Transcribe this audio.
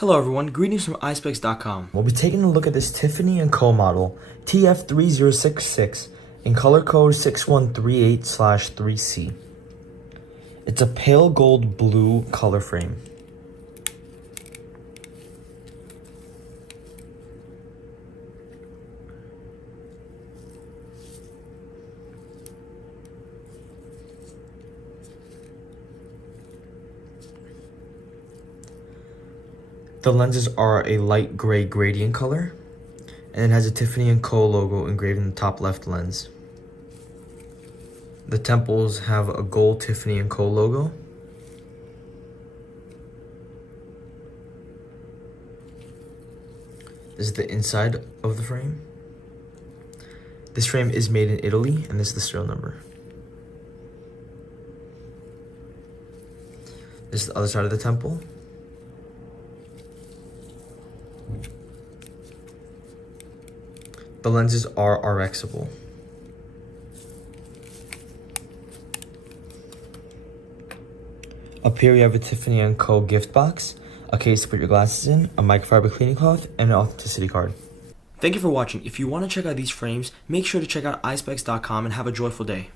Hello everyone, greetings from Eyespecs.com. We'll be taking a look at this Tiffany & Co. model TF3066 in color code 6138/3C. It's a pale gold blue color frame. The lenses are a light gray gradient color, and it has a Tiffany & Co. logo engraved in the top left lens. The temples have a gold Tiffany & Co. logo. This is the inside of the frame. This frame is made in Italy, and this is the serial number. This is the other side of the temple. The lenses are RXable. Up here we have a Tiffany & Co. gift box, a case to put your glasses in, a microfiber cleaning cloth, and an authenticity card. Thank you for watching. If you want to check out these frames, make sure to check out Eyespecs.com and have a joyful day.